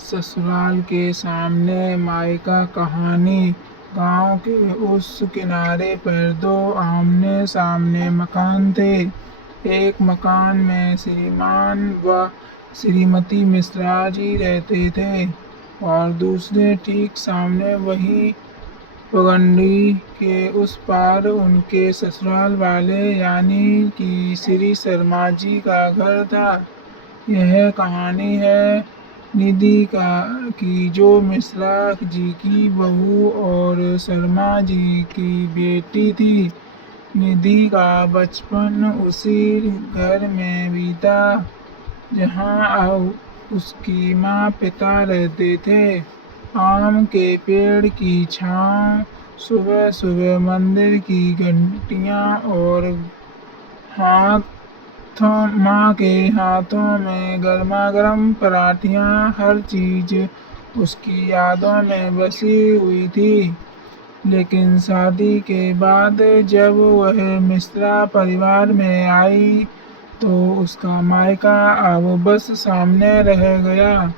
ससुराल के सामने मायका कहानी। गांव के उस किनारे पर दो आमने सामने मकान थे। एक मकान में श्रीमान व श्रीमती मिश्रा जी रहते थे और दूसरे ठीक सामने वही पगडंडी के उस पार उनके ससुराल वाले यानी कि श्री शर्मा जी का घर था। यह कहानी है निधि का की जो मिश्रा जी की बहू और शर्मा जी की बेटी थी। निधि का बचपन उसी घर में बीता जहाँ अब उसकी माँ पिता रहते थे। आम के पेड़ की छाँव, सुबह सुबह मंदिर की घंटियाँ और माँ के हाथों में गर्मा-गर्म पराठियाँ, हर चीज़ उसकी यादों में बसी हुई थी। लेकिन शादी के बाद जब वह मिश्रा परिवार में आई तो उसका मायका अब बस सामने रह गया,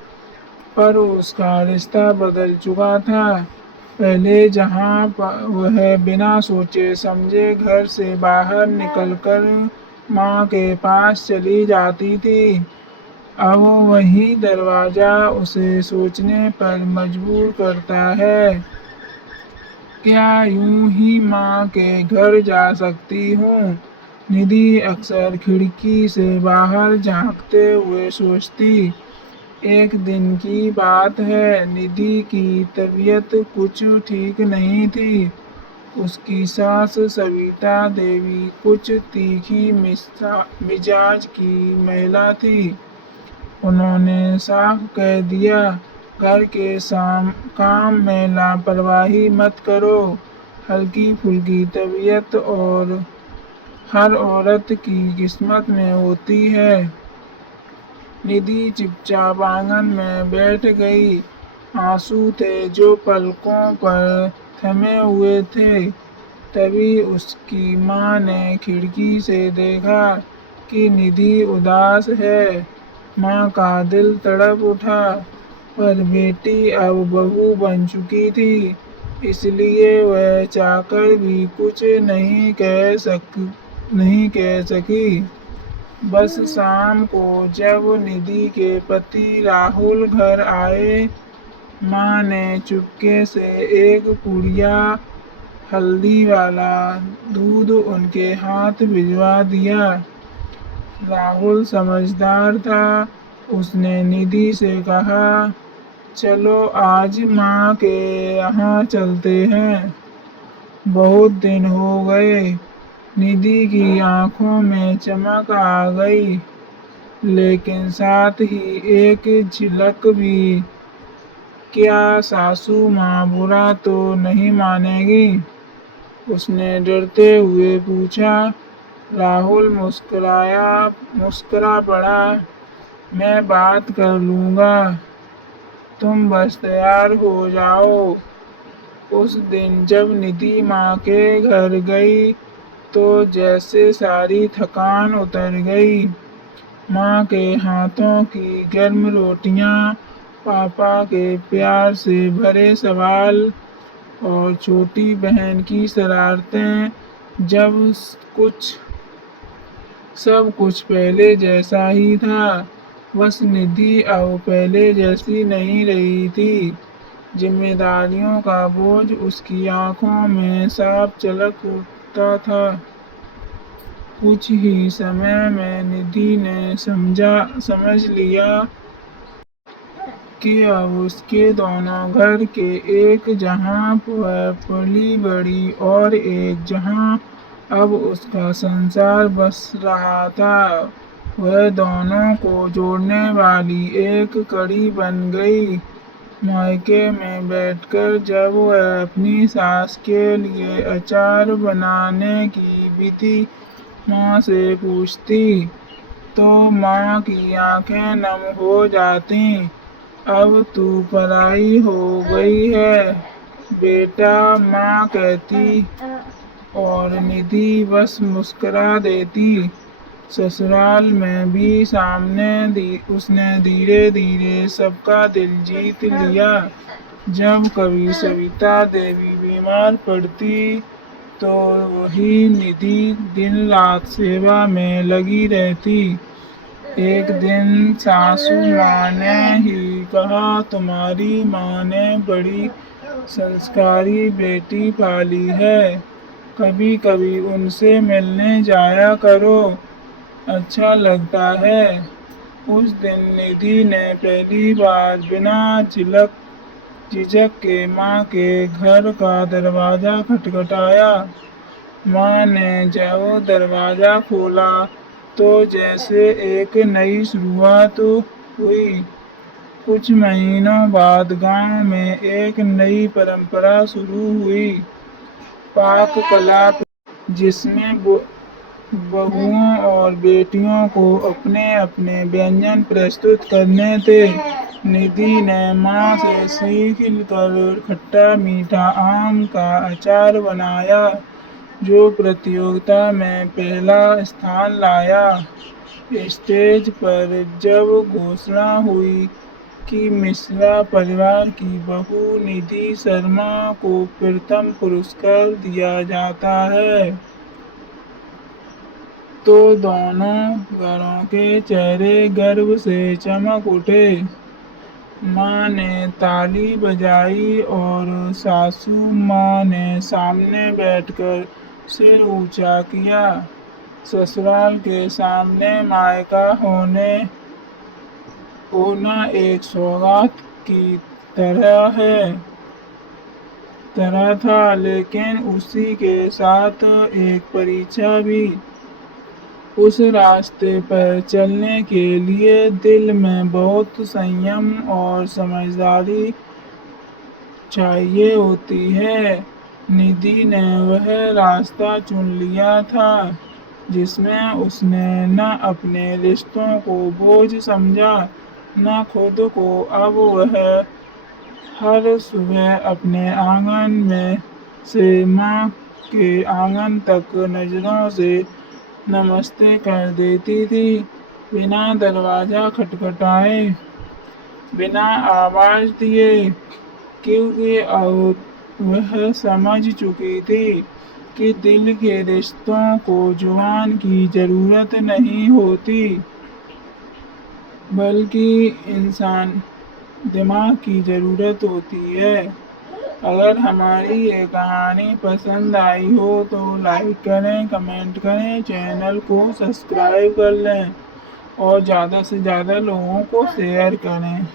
पर उसका रिश्ता बदल चुका था। पहले जहाँ वह बिना सोचे समझे घर से बाहर निकलकर माँ के पास चली जाती थी, अब वही दरवाजा उसे सोचने पर मजबूर करता है, क्या यूं ही माँ के घर जा सकती हूँ। निधि अक्सर खिड़की से बाहर झांकते हुए सोचती। एक दिन की बात है, निधि की तबीयत कुछ ठीक नहीं थी। उसकी सास सविता देवी कुछ तीखी मिजाज की महिला थी। उन्होंने साफ कह दिया, घर के काम में लापरवाही मत करो। हल्की फुल्की तबीयत और हर औरत की किस्मत में होती है। निधि चुपचाप आंगन में बैठ गई। आंसू थे जो पलकों पर थमे हुए थे। तभी उसकी माँ ने खिड़की से देखा कि निधि उदास है। माँ का दिल तड़प उठा, पर बेटी अब बहू बन चुकी थी, इसलिए वह चाहकर भी कुछ नहीं कह सकी। बस शाम को जब निधि के पति राहुल घर आए, माँ ने चुपके से एक पुड़िया हल्दी वाला दूध उनके हाथ भिजवा दिया। राहुल समझदार था। उसने निधि से कहा, चलो आज माँ के यहाँ चलते हैं, बहुत दिन हो गए। निधि की आंखों में चमक आ गई, लेकिन साथ ही एक झिलक भी। क्या सासू माँ बुरा तो नहीं मानेगी? उसने डरते हुए पूछा। राहुल मुस्कुरा पड़ा, मैं बात कर लूँगा, तुम बस तैयार हो जाओ। उस दिन जब निधि माँ के घर गई तो जैसे सारी थकान उतर गई। माँ के हाथों की गर्म रोटियाँ, पापा के प्यार से भरे सवाल और छोटी बहन की शरारतें, सब कुछ पहले जैसा ही था। बस निधि अब पहले जैसी नहीं रही थी। जिम्मेदारियों का बोझ उसकी आंखों में साफ झलक उठता था। कुछ ही समय में निधि ने समझ लिया कि अब उसके दोनों घर के, एक जहाँ वह पली बड़ी और एक जहाँ अब उसका संसार बस रहा था, वह दोनों को जोड़ने वाली एक कड़ी बन गई। मायके में बैठकर जब वह अपनी सास के लिए अचार बनाने की विधि माँ से पूछती, तो माँ की आंखें नम हो जाती। अब तू पराई हो गई है बेटा, माँ कहती, और निधि बस मुस्कुरा देती। ससुराल में भी उसने धीरे धीरे सबका दिल जीत लिया। जब कभी सविता देवी बीमार पड़ती तो वही निधि दिन रात सेवा में लगी रहती। एक दिन सासू माँ ने ही कहा, तुम्हारी माँ ने बड़ी संस्कारी बेटी पाली है, कभी कभी उनसे मिलने जाया करो, अच्छा लगता है। उस दिन निधि ने पहली बार बिना झिझक के माँ के घर का दरवाजा खटखटाया। माँ ने जब दरवाजा खोला तो जैसे एक नई शुरुआत हुई। कुछ महीनों बाद गांव में एक नई परंपरा शुरू हुई, पाक कला, जिसमें बहुओं और बेटियों को अपने अपने व्यंजन प्रस्तुत करने थे। निधि ने माँ से सीख कर खट्टा मीठा आम का अचार बनाया, जो प्रतियोगिता में पहला स्थान लाया। स्टेज पर जब घोषणा हुई कि मिश्रा परिवार की बहू निधि शर्मा को प्रथम पुरस्कार दिया जाता है, तो दोनों घरों के चेहरे गर्व से चमक उठे। माँ ने ताली बजाई और सासू माँ ने सामने बैठकर सिर ऊंचा किया। ससुराल के सामने मायका होना एक सौगात की तरह था, लेकिन उसी के साथ एक परीक्षा भी। उस रास्ते पर चलने के लिए दिल में बहुत संयम और समझदारी चाहिए होती है। निधि ने वह रास्ता चुन लिया था जिसमें उसने न अपने रिश्तों को बोझ समझा, न खुद को। अब वह हर सुबह अपने आंगन में से माँ के आंगन तक नजरों से नमस्ते कर देती थी, बिना दरवाजा खटखटाए, बिना आवाज दिए, क्योंकि अब वह समझ चुकी थी कि दिल के रिश्तों को जुबान की जरूरत नहीं होती, बल्कि इंसान दिमाग की जरूरत होती है। अगर हमारी ये कहानी पसंद आई हो तो लाइक करें, कमेंट करें, चैनल को सब्सक्राइब कर लें और ज़्यादा से ज़्यादा लोगों को शेयर करें।